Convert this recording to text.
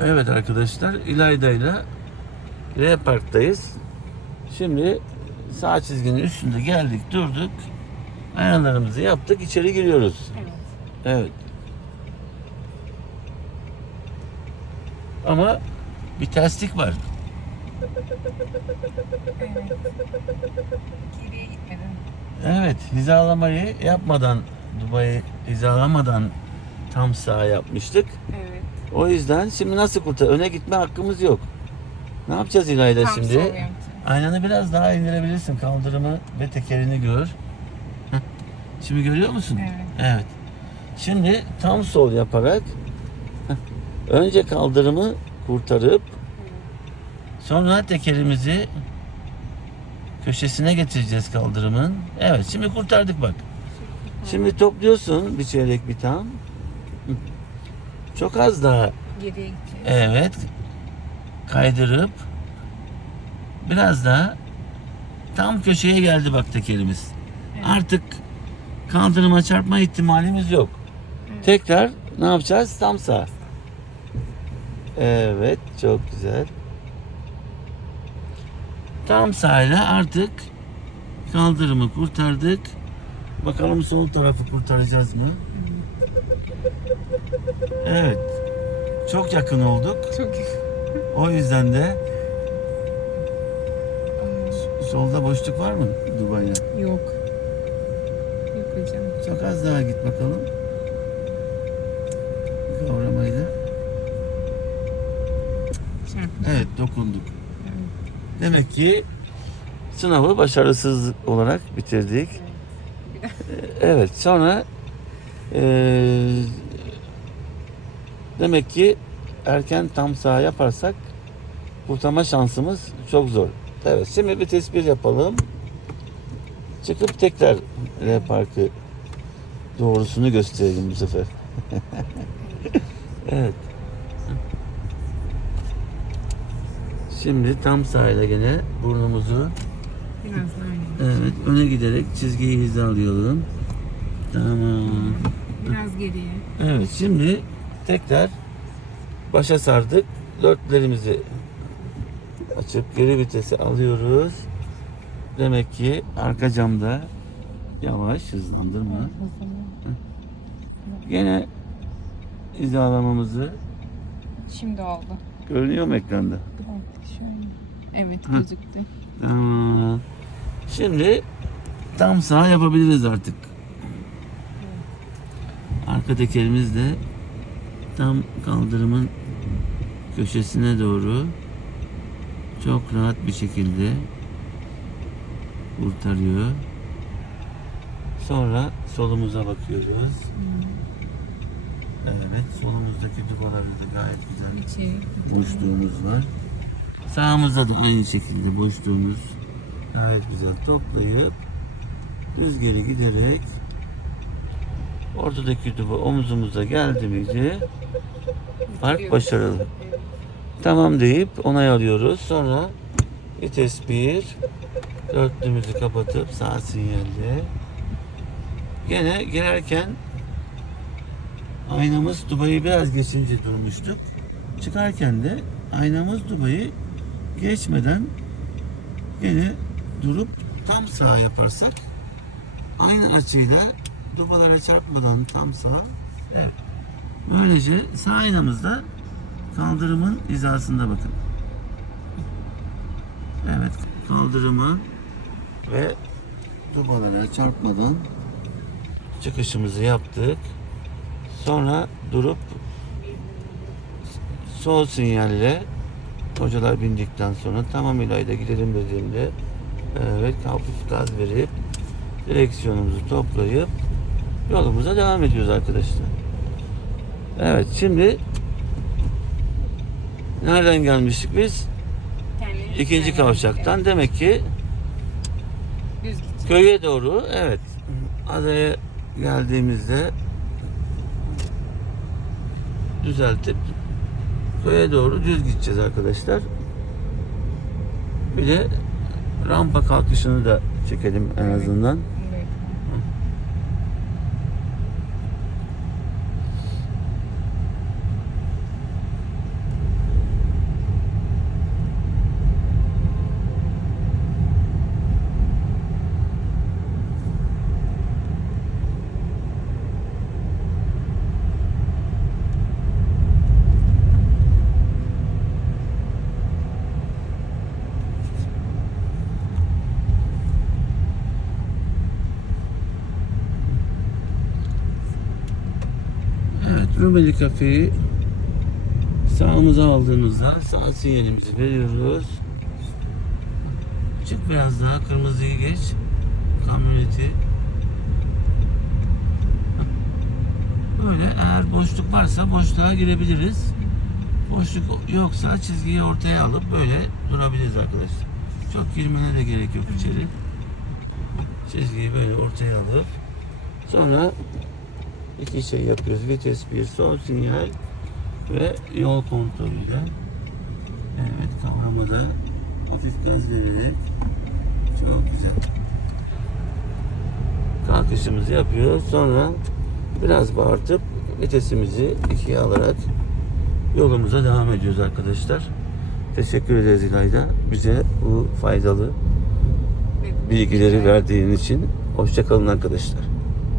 Evet arkadaşlar İlayda ile R Park'tayız. Şimdi sağ çizginin üstünde geldik durduk. Aynalarımızı yaptık içeri giriyoruz. Evet. Evet. Ama bir terslik var. Evet. Geriye gitmedin. Evet hizalamayı yapmadan Dubai'yi hizalamadan tam sağ yapmıştık. Evet. O yüzden şimdi nasıl kurtar? Öne gitme hakkımız yok. Ne yapacağız İlayda Tam şimdi? Aynanı biraz daha indirebilirsin. Kaldırımı ve tekerini gör. Heh. Şimdi görüyor musun? Evet. Evet. Şimdi tam sol yaparak heh, önce kaldırımı kurtarıp sonra tekerimizi köşesine getireceğiz kaldırımın. Evet şimdi kurtardık bak. Şimdi topluyorsun bir çeyrek bir tam. Hı. Çok az daha Geriye gideceğiz. Evet. Kaydırıp biraz daha tam köşeye geldi bak tekerimiz. Evet. Artık kaldırıma çarpma ihtimalimiz yok. Evet. Tekrar ne yapacağız? Tam sağ. Evet, çok güzel. Tam sağıyla artık kaldırımı kurtardık. Bakalım sol tarafı kurtaracağız mı? Evet. Çok yakın olduk. Çok iyi. O yüzden de solda boşluk var mı Dubai'ye? Yok. Yok hocam. Çok az daha git bakalım. Kavramayla. Evet dokunduk. Evet. Demek ki sınavı başarısız olarak bitirdik. Evet sonra eee, demek ki erken tam sağ yaparsak kurtarma şansımız çok zor. Evet şimdi bir tespit yapalım. Çıkıp tekrar R Parkı doğrusunu gösterelim bu sefer. evet. Şimdi tam sağıyla gene burnumuzu Biraz daha evet öne giderek çizgiyi hizalayalım. Tamam. Biraz geriye. Evet şimdi tekrar başa sardık. Dörtlerimizi açıp geri vitese alıyoruz. Demek ki arka camda yavaş hızlandırma. Gene hizalamamızı Şimdi oldu. görünüyor mu ekranda? Evet Hı. gözüktü. Tamam. Şimdi tam sağ yapabiliriz artık. Arka tekerimiz de tam kaldırımın köşesine doğru çok rahat bir şekilde kurtarıyor. Sonra solumuza bakıyoruz. Evet, solumuzdaki dubalarda da gayet güzel boşluğumuz var. Sağımızda da aynı şekilde boşluğumuz gayet güzel toplayıp düz geri giderek ortadaki duba omuzumuza geldi miydi fark başarılı. Tamam deyip onay alıyoruz. Sonra vites 1 dörtlüğümüzü kapatıp sağ sinyalle gene girerken aynamız dubayı biraz geçince durmuştuk. Çıkarken de aynamız dubayı geçmeden gene durup tam sağ yaparsak aynı açıyla dubalara çarpmadan tam sağ evet. Böylece sağ aynamızda kaldırımın hizasında bakın. Evet kaldırımı ve dubalara çarpmadan çıkışımızı yaptık. Sonra durup sol sinyalle hocalar bindikten sonra tamam İlayda gidelim dediğimde evet hafif gaz verip direksiyonumuzu toplayıp yolumuza devam ediyoruz arkadaşlar. Evet şimdi nereden gelmiştik biz? Yani İkinci kavşaktan demek ki köye doğru evet adaya geldiğimizde düzeltip köye doğru düz gideceğiz arkadaşlar. Bir de rampa kalkışını da çekelim en azından. Evet. Rumeli Kafe'yi sağımıza aldığımızda sağ sinyalimizi veriyoruz. Çık biraz daha kırmızıyı geç. Kamyoneti. Böyle eğer boşluk varsa boşluğa girebiliriz. Boşluk yoksa çizgiyi ortaya alıp böyle durabiliriz arkadaşlar. Çok girmene de gerek yok içeri. Çizgiyi böyle ortaya alıp sonra iki şey yapıyoruz. Vites bir sol sinyal ve yol kontrolüyle. Evet kavramada hafif gaz vererek çok güzel. Kalkışımızı yapıyoruz. Sonra biraz bağırtıp vitesimizi ikiye alarak yolumuza devam ediyoruz arkadaşlar. Teşekkür ederiz İlayda. Bize bu faydalı bilgileri verdiğin için. Hoşçakalın arkadaşlar.